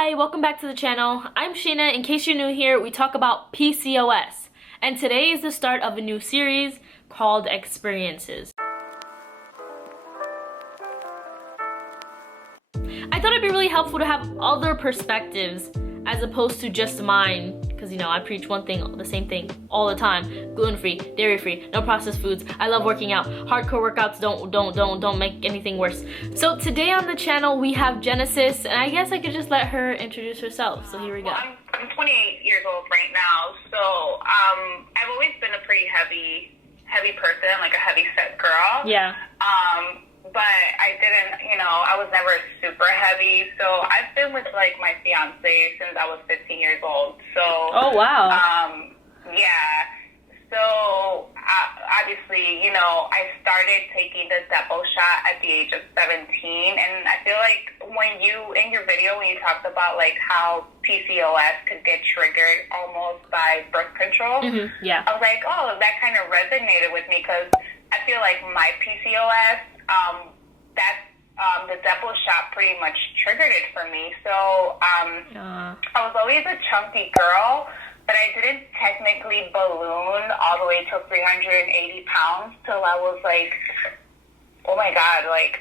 Hi, welcome back to the channel. I'm Sheena. In case you're new here, we talk about PCOS. And today is the start of a new series called Experiences. I thought it'd be really helpful to have other perspectives as opposed to just mine. Because, you know, I preach one thing, the same thing all the time. Gluten-free, dairy-free, no processed foods. I love working out. Hardcore workouts don't make anything worse. So today on the channel we have Genesis, and I guess I could just let her introduce herself. So here we go. Well, I'm 28 years old right now, so I've always been a pretty heavy person, like a heavy set girl. Yeah. But I didn't, I was never super heavy. So I've been with like my fiance since I was 15 years old. So. Oh wow. Yeah. So obviously, I started taking the Depo shot at the age of 17, and I feel like in your video when you talked about like how PCOS could get triggered almost by birth control, yeah, I was like, oh, that kind of resonated with me because I feel like my PCOS, the Depo shot pretty much triggered it for me. So I was always a chunky girl, but I didn't technically balloon all the way to 380 pounds till I was like, oh my God, like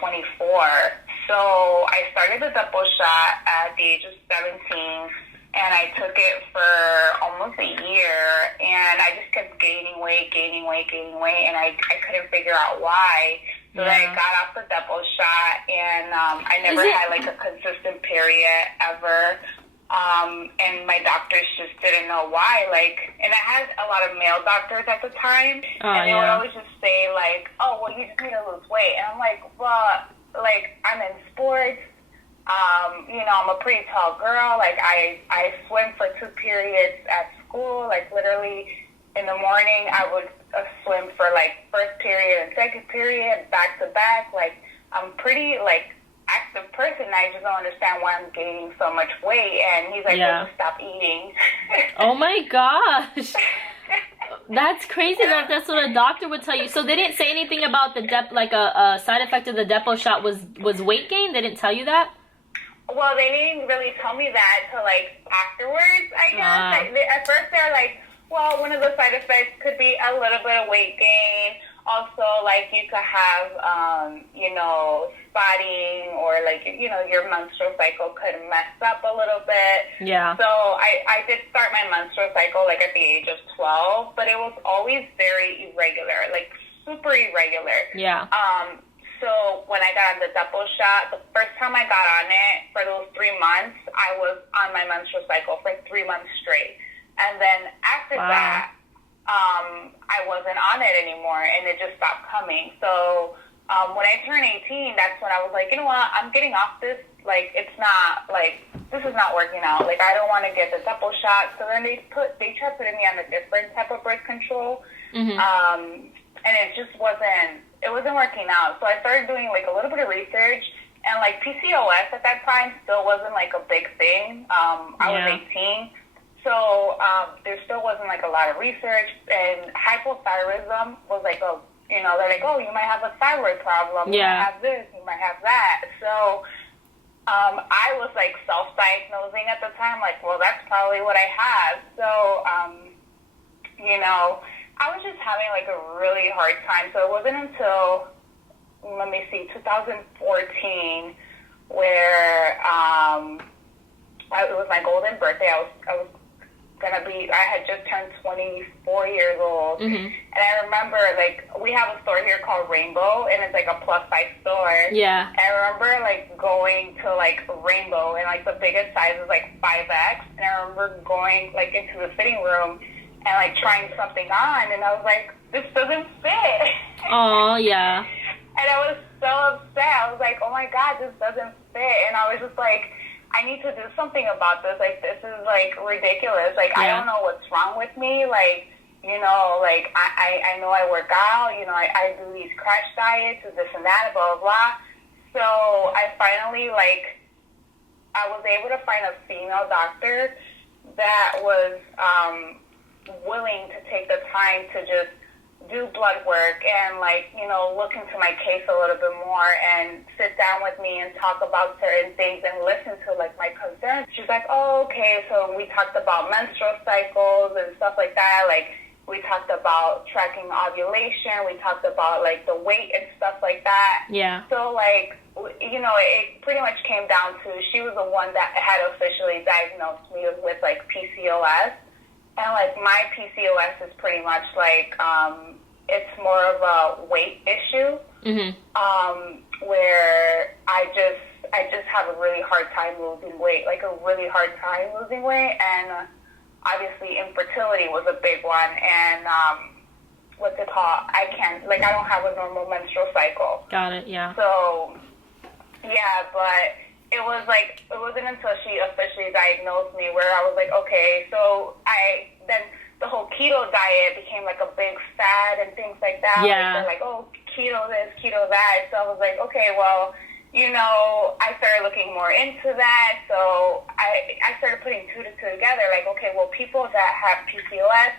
24. So I started the Depo shot at the age of 17, and I took it for almost a year, and I just kept gaining weight, and I couldn't figure out why. So then I got off the Depo shot, and I never had like a consistent period ever. And my doctors just didn't know why, and I had a lot of male doctors at the time, and they would always just say like, oh, well, you just need to lose weight. And I'm like, well, like, I'm in sports, I'm a pretty tall girl, like, I swim for 2 periods at school, like, literally, in the morning, I would swim for, like, first period and second period, back to back, like, I'm pretty, like, active person. I just don't understand why I'm gaining so much weight. And he's like, well, just stop eating. Oh my gosh. That's crazy that that's what a doctor would tell you. So they didn't say anything about the a side effect of the Depo shot was weight gain? They didn't tell you that? Well, they didn't really tell me that till like afterwards, I guess. At first they're like, well, one of the side effects could be a little bit of weight gain. Also, like, you could have, spotting, or, like, your menstrual cycle could mess up a little bit. Yeah. So I did start my menstrual cycle, like, at the age of 12, but it was always very irregular, like, super irregular. Yeah. So when I got on the Depo shot, the first time I got on it, for those 3 months, I was on my menstrual cycle for 3 months straight. And then after that, I wasn't on it anymore, and it just stopped coming. So when I turned 18, that's when I was like, you know what, I'm getting off this. Like, it's not, like, this is not working out. Like, I don't want to get the Depo shot. So then they tried putting me on a different type of birth control, and it just wasn't working out. So I started doing, like, a little bit of research, and, like, PCOS at that time still wasn't, like, a big thing. I was 18. So there still wasn't, like, a lot of research, and hypothyroidism was, like, they're like, oh, you might have a thyroid problem, you might have this, you might have that. So I was, like, self-diagnosing at the time, like, well, that's probably what I have. So, I was just having, like, a really hard time. So it wasn't until, 2014, where it was my golden birthday. I was I had just turned 24 years old, and I remember, like, we have a store here called Rainbow, and it's, like, a plus-size store. Yeah. And I remember, like, going to, like, Rainbow, and, like, the biggest size is, like, 5X, and I remember going, like, into the fitting room and, like, trying something on, and I was like, this doesn't fit. Oh, yeah. And I was so upset. I was like, oh, my God, this doesn't fit. And I was just like, I need to do something about this. Like, this is, like, ridiculous. Like, I don't know what's wrong with me. Like, like, I know I work out. I do these crash diets and this and that, blah, blah, blah. So I finally, like, I was able to find a female doctor that was willing to take the time to just do blood work and, like, you know, look into my case a little bit more and sit down with me and talk about certain things and listen to, like, my concerns. She's like, oh, okay, so we talked about menstrual cycles and stuff like that. Like, we talked about tracking ovulation. We talked about, like, the weight and stuff like that. Yeah. So, like, you know, it pretty much came down to she was the one that had officially diagnosed me with, like, PCOS. And, like, my PCOS is pretty much, like, it's more of a weight issue, where I just have a really hard time losing weight, like a really hard time losing weight. And obviously infertility was a big one. And what's it called? I don't have a normal menstrual cycle. Got it, yeah. So, yeah, but it wasn't until she officially diagnosed me where I was like, okay, so then the whole keto diet became like a big fad and things like that. Yeah. Like, oh, keto this, keto that. So I was like, okay, well, you know, I started looking more into that. So I started putting two to two together. Like, okay, well, people that have PCOS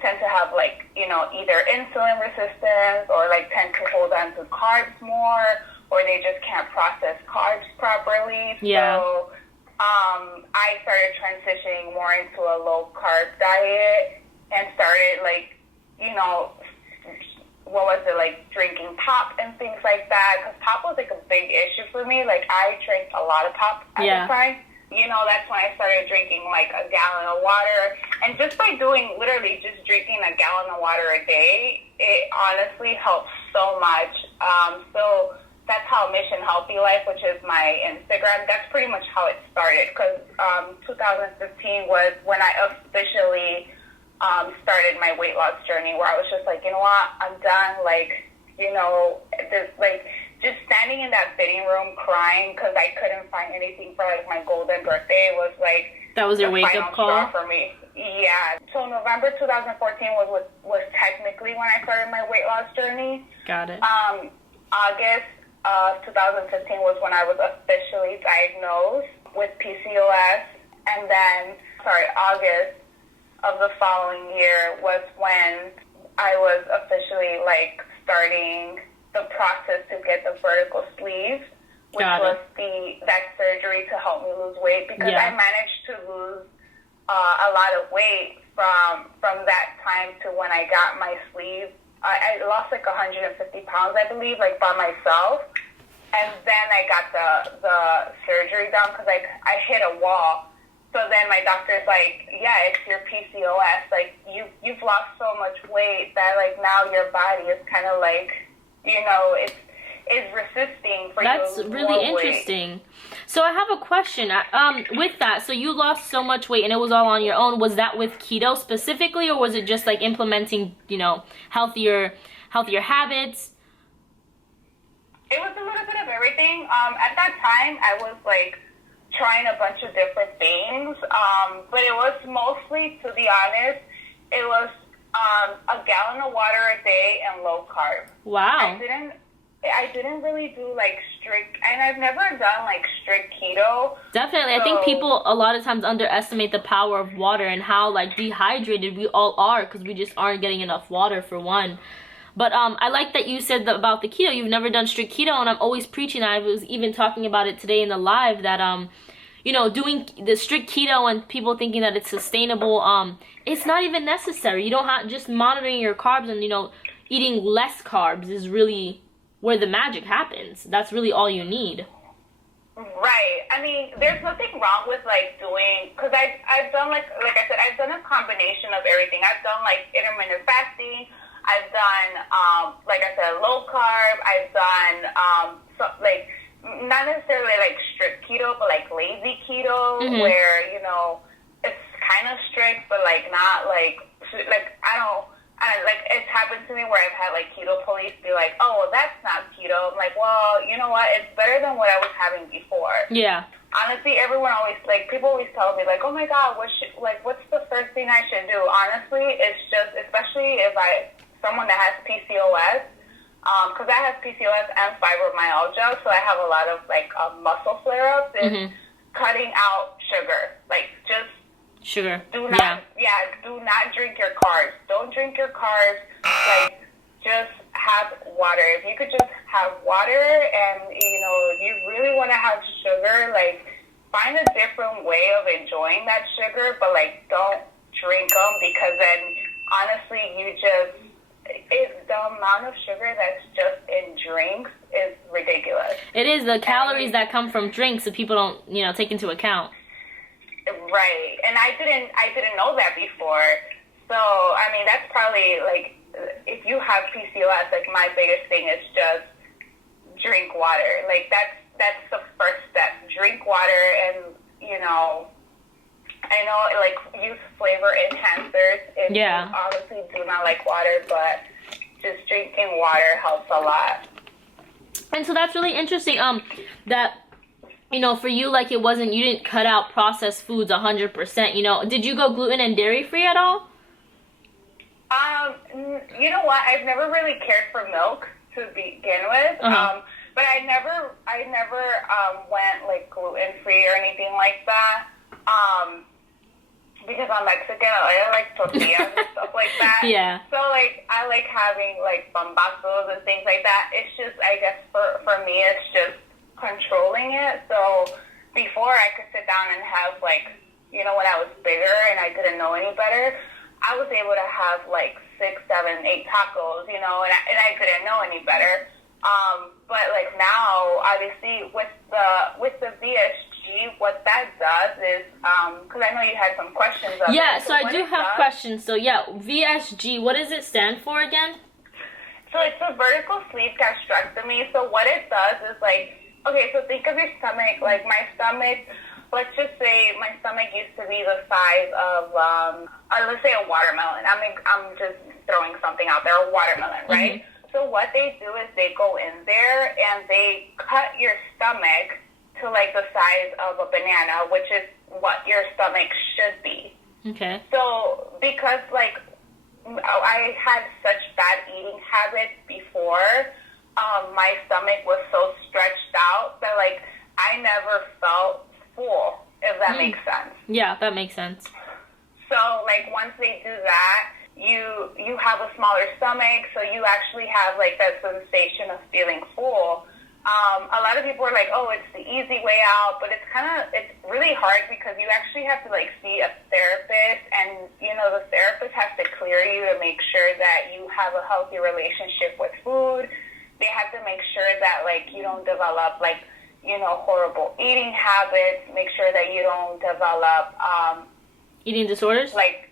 tend to have, like, you know, either insulin resistance or, like, tend to hold on to carbs more, or they just can't process carbs properly. Yeah. So I started transitioning more into a low-carb diet and started, like, you know, what was it, like, drinking pop and things like that, because pop was, like, a big issue for me. Like, I drank a lot of pop at the time. You know, that's when I started drinking, like, a gallon of water. And just by literally just drinking a gallon of water a day, it honestly helps so much. So that's how Mission Healthy Life, which is my Instagram, that's pretty much how it started. Because 2015 was when I officially started my weight loss journey, where I was just like, you know what, I'm done. Like, you know, this, like, just standing in that fitting room crying because I couldn't find anything for, like, my golden birthday was, like, that was your wake-up call for me. Yeah. So November 2014 was technically when I started my weight loss journey. Got it. August 2015 was when I was officially diagnosed with PCOS, and then, August of the following year was when I was officially, like, starting the process to get the vertical sleeve, which was that surgery to help me lose weight, because I managed to lose a lot of weight from that time to when I got my sleeve. I lost like 150 pounds, I believe, like, by myself. And then I got the surgery done because I hit a wall. So then my doctor's like, yeah, it's your PCOS. Like, you've lost so much weight that, like, now your body is kind of like, you know, it's resisting for you to lose more weight. That's really interesting. So I have a question. With that, so you lost so much weight and it was all on your own. Was that with keto specifically, or was it just, like, implementing, you know, healthier habits? It was a little bit of everything. At that time, I was, like, trying a bunch of different things, but it was mostly, to be honest, it was a gallon of water a day and low carb. Wow. I didn't really do, like, strict, and I've never done, like, strict keto. Definitely. So I think people a lot of times underestimate the power of water and how, like, dehydrated we all are because we just aren't getting enough water, for one. But I like that you said about the keto. You've never done strict keto, and I'm always preaching. I was even talking about it today in the live that, you know, doing the strict keto and people thinking that it's sustainable, it's not even necessary. You don't have, just monitoring your carbs and, you know, eating less carbs is really where the magic happens. That's really all you need. Right. I mean, there's nothing wrong with, like, doing, because I've done, like I said, I've done a combination of everything. I've done, like, intermittent fasting. I've done, like I said, low carb. I've done, like, not necessarily, like, strict keto, but, like, lazy keto, where, you know, it's kind of strict, but, like, not, like, like, it's happened to me where I've had, like, keto police be like, oh, well, that's not keto. I'm like, well, you know what? It's better than what I was having before. Yeah. Honestly, everyone always, like, people always tell me, like, oh, my God, what's the first thing I should do? Honestly, it's just, especially if someone that has PCOS, because I have PCOS and fibromyalgia, so I have a lot of, like, muscle flare-ups, is cutting out sugar. Like, just sugar. Do not drink your carbs. Don't drink your carbs. Like, just have water. If you could just have water, and if you really want to have sugar, like, find a different way of enjoying that sugar, but like, don't drink them, because then honestly, the amount of sugar that's just in drinks is ridiculous. It is the calories that come from drinks that people don't, take into account. Right, and I didn't know that before. So I mean, that's probably like, if you have PCOS, like, my biggest thing is just drink water. Like, that's the first step. Drink water, and I know, like, use flavor enhancers if you obviously do not like water, but just drinking water helps a lot. And so that's really interesting. That for you, like, you didn't cut out processed foods 100%. Did you go gluten and dairy free at all? You know what? I've never really cared for milk to begin with. But I never went like gluten free or anything like that. Because I'm Mexican, I like tortillas and stuff like that. Yeah. So like, I like having like bombazos and things like that. It's just, I guess for me, it's just controlling it. So before, I could sit down and have like, when I was bigger and I didn't know any better, I was able to have like 6, 7, 8 tacos, and I couldn't know any better. But like now, obviously with the VSG, what that does is, because I know you had some questions. So I do have questions. So VSG, what does it stand for again? So it's a vertical sleeve gastrectomy. So what it does is like, okay, so think of your stomach, like my stomach. Let's just say my stomach used to be the size of, let's say a watermelon. I'm just throwing something out there, a watermelon, right? So what they do is they go in there and they cut your stomach to like the size of a banana, which is what your stomach should be. Okay. So because like I had such bad eating habits before, my stomach was so stretched out that like I never felt full, if that makes sense. Yeah, that makes sense. So like once they do that, you have a smaller stomach, so you actually have like that sensation of feeling full. A lot of people are like, oh, it's the easy way out, but it's really hard, because you actually have to like see a therapist, and the therapist has to clear you to make sure that you have a healthy relationship with food. They have to make sure that like you don't develop like horrible eating habits, make sure that you don't develop eating disorders. Like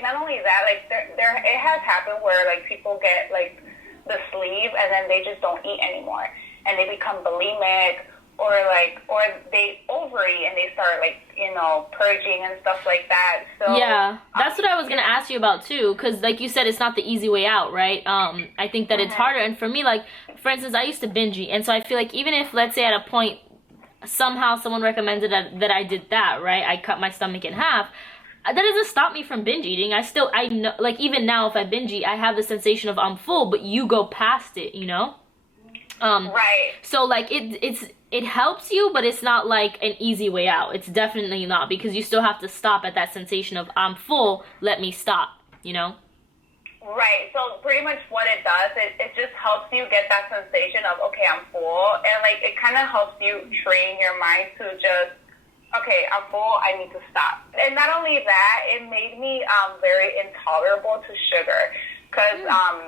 not only that, like there it has happened where like people get like the sleeve and then they just don't eat anymore, and they become bulimic, or they overeat and they start like purging and stuff like that. So that's what I was gonna ask you about too, because like you said, it's not the easy way out, right? I think that it's harder, and for me, like for instance, I used to binge eat, and so I feel like even if, let's say, at a point somehow someone recommended that I did that, right? I cut my stomach in half. That doesn't stop me from binge eating. I know, like even now if I binge eat, I have the sensation of I'm full, but you go past it, Right. So like it helps you, but it's not like an easy way out. It's definitely not, because you still have to stop at that sensation of I'm full, let me stop, Right. So pretty much what it does, it just helps you get that sensation of, okay, I'm full, and like it kind of helps you train your mind to just, okay, I'm full, I need to stop. And not only that, it made me very intolerable to sugar, because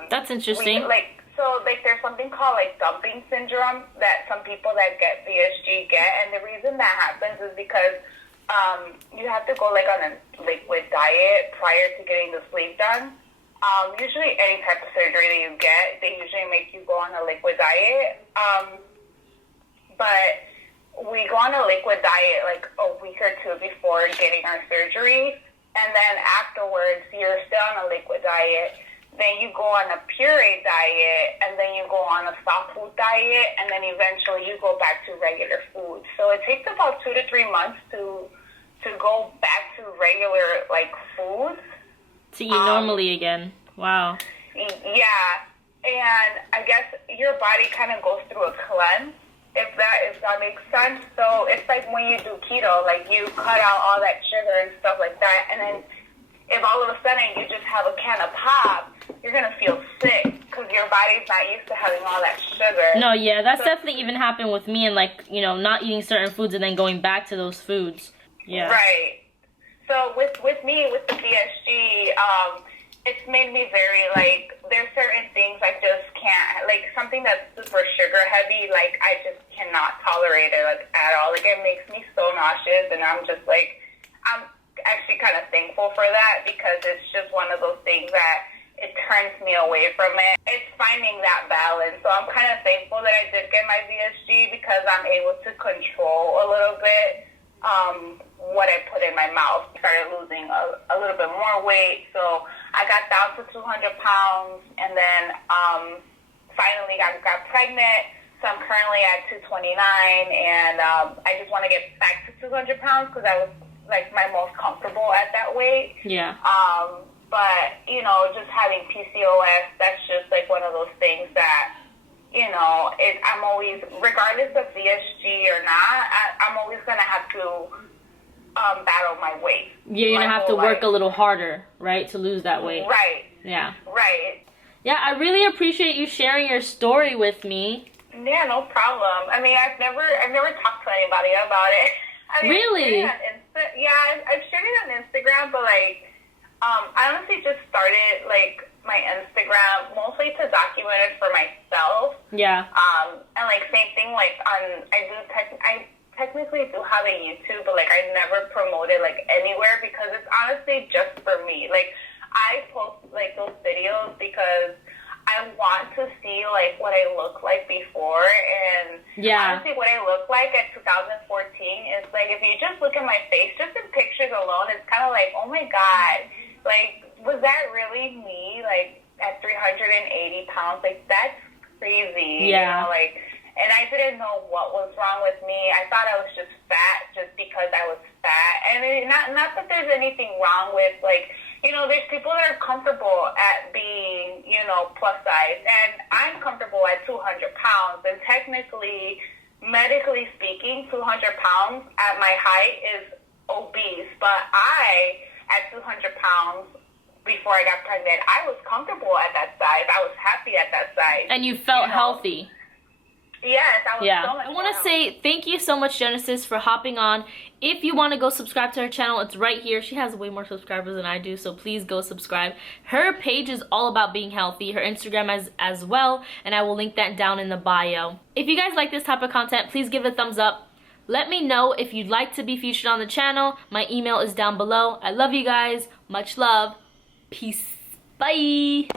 that's interesting. So there's something called like dumping syndrome that some people that get VSG get, and the reason that happens is because you have to go like on a liquid diet prior to getting the sleeve done. Usually any type of surgery that you get, they usually make you go on a liquid diet. But we go on a liquid diet like a week or two before getting our surgery, and then afterwards you're still on a liquid diet. Then you go on a puree diet, and then you go on a soft food diet, and then eventually you go back to regular food. So it takes about 2 to 3 months to go back to regular like foods. To eat normally again. Wow. Yeah, and I guess your body kind of goes through a cleanse, if that makes sense. So it's like when you do keto, like you cut out all that sugar and stuff like that, and then if all of a sudden you just have a can of pop, you're gonna feel sick because your body's not used to having all that sugar. No, yeah, that's definitely even happened with me, and like, you know, not eating certain foods and then going back to those foods. Yeah. Right. So with me, with the VSG, it's made me very, like, there's certain things I just can't, like, something that's super sugar heavy, like, I just cannot tolerate it, like, at all. Like, it makes me so nauseous, and I'm just, like, I'm actually kind of thankful for that, because it's just one of those things that it turns me away from it. It's finding that balance. So I'm kind of thankful that I did get my VSG, because I'm able to control a little bit what I put in my mouth. Started losing a little bit more weight, so I got down to 200 pounds, and then finally got pregnant. So I'm currently at 229, and I just want to get back to 200 pounds because I was like my most comfortable at that weight. Yeah. But you know, just having PCOS, that's just like one of those things that, you know, I'm always, regardless of VSG or not, I'm always going to have to battle my weight. Yeah, you're going to have to work a little harder, right, to lose that weight. Right. Yeah. Right. Yeah, I really appreciate you sharing your story with me. Yeah, no problem. I mean, I've never talked to anybody about it. I mean, Really? I've shared it on Instagram, but like, I honestly just started like my Instagram mostly to document it for myself. Yeah. And like same thing, like I technically do have a YouTube, but like I never promote it like anywhere because it's honestly just for me. Like I post like those videos because I want to see like what I look like before, and honestly what I look like at 2014 is like, if you just look at my face just in pictures alone, it's kind of like, oh my god, like, was that really me, like, at 380 pounds? Like, that's crazy. Yeah. You know, like, and I didn't know what was wrong with me. I thought I was just fat just because I was fat. And not that there's anything wrong with, like, you know, there's people that are comfortable at being, you know, plus size. And I'm comfortable at 200 pounds. And technically, medically speaking, 200 pounds at my height is obese. But at 200 pounds, before I got pregnant, I was comfortable at that size. I was happy at that size. And you felt healthy. Yes, I was so much I want to say thank you so much, Genesis, for hopping on. If you want to go subscribe to her channel, it's right here. She has way more subscribers than I do, so please go subscribe. Her page is all about being healthy. Her Instagram as well, and I will link that down in the bio. If you guys like this type of content, please give it a thumbs up. Let me know if you'd like to be featured on the channel. My email is down below. I love you guys. Much love. Peace. Bye.